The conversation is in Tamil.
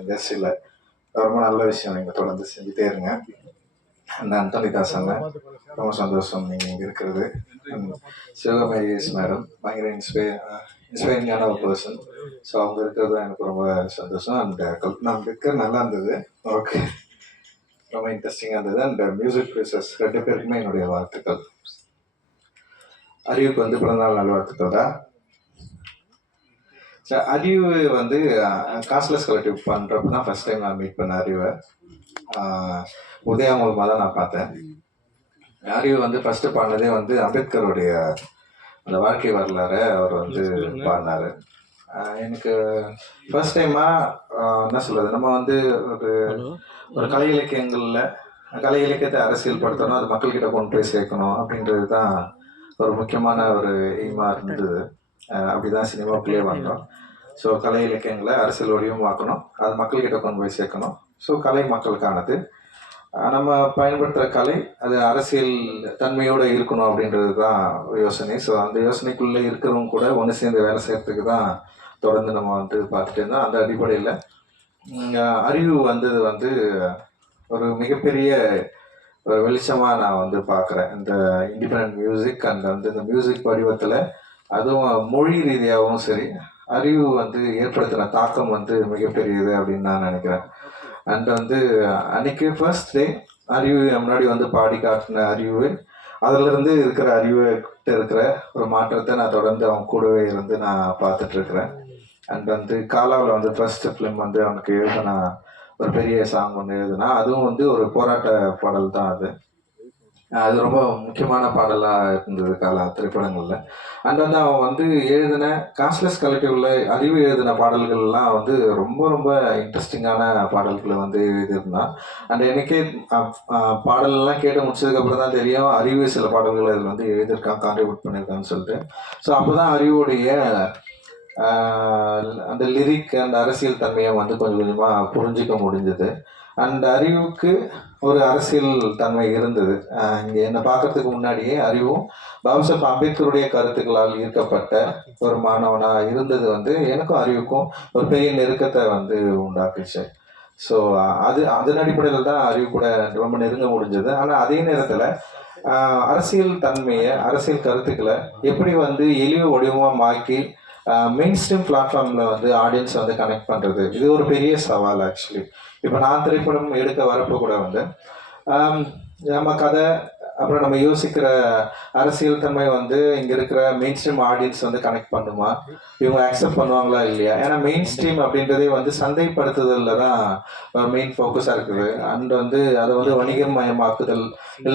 இண்டஸ்ட்ரியில் ரொம்ப நல்ல விஷயம். நீங்கள் தொடர்ந்து செஞ்சுட்டே இருங்க. அந்த அந்தோனி தாசங்க ரொம்ப சந்தோஷம் நீங்கள் இங்கே இருக்கிறது. சிவகமேரி மேடம் பயங்கர இன்ஸ்பைரிங்கான ஒரு பர்சன். ஸோ அவங்க இருக்கிறது எனக்கு ரொம்ப சந்தோஷம். அந்த கல்பனா அம்பேத்கர் நல்லா இருந்தது. ஓகே, ரொம்ப இன்ட்ரெஸ்டிங்காக இருந்தது. அண்ட் மியூசிக் ப்ரொடியூசர்ஸ் 2 பேருக்குமே என்னுடைய வாழ்த்துக்கள். அறிவுக்கு வந்து பிறந்தநாள் நல்வாழ்த்துக்கள் தான். அறிவு வந்து காஸ்ட்லெஸ் கலெக்டிவ் பண்ணுறப்ப தான் ஃபஸ்ட் டைம் நான் மீட் பண்ண அறிவை. உதயா மூலமாக தான் நான் பார்த்தேன். அறிவு வந்து ஃபஸ்ட்டு பாடினதே வந்து அம்பேத்கருடைய அந்த வாழ்க்கை வரலாறு அவர் வந்து பாடினார். எனக்கு ஃபர்ஸ்ட் டைமாக என்ன சொல்கிறது, நம்ம வந்து ஒரு கலை இலக்கியத்தை அரசியல் படுத்தணும், அது மக்கள்கிட்ட கொண்டு போய் சேர்க்கணும் அப்படின்றது தான் ஒரு முக்கியமான ஒரு எய்மாக இருந்தது. அப்படி தான் சினிமாவுக்குள்ளே வந்தோம். ஸோ கலை இலக்கியங்களை அரசியல் வடிவமாக்கணும், அது மக்கள்கிட்ட கொண்டு போய் சேர்க்கணும். ஸோ கலை மக்களுக்கானது, நம்ம பயன்படுத்துகிற கலை அது அரசியல் தன்மையோடு இருக்கணும் அப்படின்றது தான் யோசனை. ஸோ அந்த யோசனைக்குள்ளே இருக்கிறவங்க கூட ஒன்று சேர்ந்து வேலை செய்கிறதுக்கு தான் தொடர்ந்து நம்ம வந்து பார்த்துட்டு இருந்தோம். அந்த அடிப்படையில் அறிவு வந்தது வந்து ஒரு மிகப்பெரிய ஒரு வெளிச்சமாக நான் வந்து பார்க்குறேன். இந்த இண்டிபெண்ட் மியூசிக் அண்ட் வந்து இந்த மியூசிக் வடிவத்தில், அதுவும் மொழி ரீதியாகவும் சரி, அறிவு வந்து ஏற்படுத்தின தாக்கம் வந்து மிகப்பெரியது அப்படின்னு நான் நினைக்கிறேன். அண்ட் வந்து அன்றைக்கி ஃபர்ஸ்ட் டே அறிவு முன்னாடி வந்து பாடி காட்டின அறிவு, அதிலிருந்து இருக்கிற அறிவுகிட்ட இருக்கிற ஒரு மாற்றத்தை நான் தொடர்ந்து அவன் கூடவே இருந்து நான் பார்த்துட்ருக்குறேன். அண்ட் வந்து காலாவில் வந்து ஃபர்ஸ்ட் ஃபிலிம் வந்து அவனுக்கு எழுதினா ஒரு பெரிய சாங் ஒன்று எழுதுனா, அதுவும் வந்து ஒரு போராட்ட பாடல் தான் அது ரொம்ப முக்கியமான பாடலாக இருந்தது காலா திரைப்படங்களில். அண்ட் வந்து அவன் வந்து எழுதின காஸ்ட்லெஸ் கலெக்டிவில் அறிவு எழுதின பாடல்கள்லாம் வந்து ரொம்ப ரொம்ப இன்ட்ரெஸ்டிங்கான பாடல்களை வந்து எழுதியிருந்தான். அண்ட் எனக்கே பாடலெல்லாம் கேட்டு முடிச்சதுக்கப்புறம் தான் தெரியும் அறிவு சில பாடல்கள் அதில் வந்து எழுதியிருக்கான், கான்ட்ரிபியூட் பண்ணியிருக்கான்னு சொல்லிட்டு. ஸோ அப்போ தான் அறிவுடைய அந்த லிரிக் அந்த அரசியல் தன்மையை வந்து கொஞ்சம் கொஞ்சமாக புரிஞ்சிக்க முடிஞ்சது. அண்ட் அறிவுக்கு ஒரு அரசியல் தன்மை இருந்தது. இங்கே என்னை பார்க்கறதுக்கு முன்னாடியே அறிவும் பாபாசாஹேப் அம்பேத்கருடைய கருத்துக்களால் ஈர்க்கப்பட்ட ஒரு மாணவனாக இருந்தது வந்து எனக்கும் அறிவுக்கும் ஒரு பெரிய நெருக்கத்தை வந்து உண்டாக்குச்சு. ஸோ அதன் அடிப்படையில் தான் அறிவு கூட ரொம்ப நெருங்க முடிஞ்சது. ஆனால் அதே நேரத்தில் அரசியல் தன்மையை, அரசியல் கருத்துக்களை எப்படி வந்து எளிய வடிவமாக மாக்கி மெயின் ஸ்ட்ரீம் பிளாட்ஃபார்மில் வந்து ஆடியன்ஸை வந்து கனெக்ட் பண்ணுறது, இது ஒரு பெரிய சவால். ஆக்சுவலி இப்போ நான் திரைப்படம் எடுக்க வரப்போ கூட வந்து நம்ம கதை, அப்புறம் நம்ம யோசிக்கிற அரசியல் தன்மை வந்து இங்கே இருக்கிற மெயின் ஸ்ட்ரீம் ஆடியன்ஸ் வந்து கனெக்ட் பண்ணுமா, இவங்க அக்செப்ட் பண்ணுவாங்களா இல்லையா. ஏன்னா மெயின் ஸ்ட்ரீம் அப்படின்றதே வந்து சந்தைப்படுத்துதலில் தான் மெயின் ஃபோக்கஸாக இருக்குது. அண்ட் வந்து அதை வந்து வணிகமயமாக்குதல் இல்லை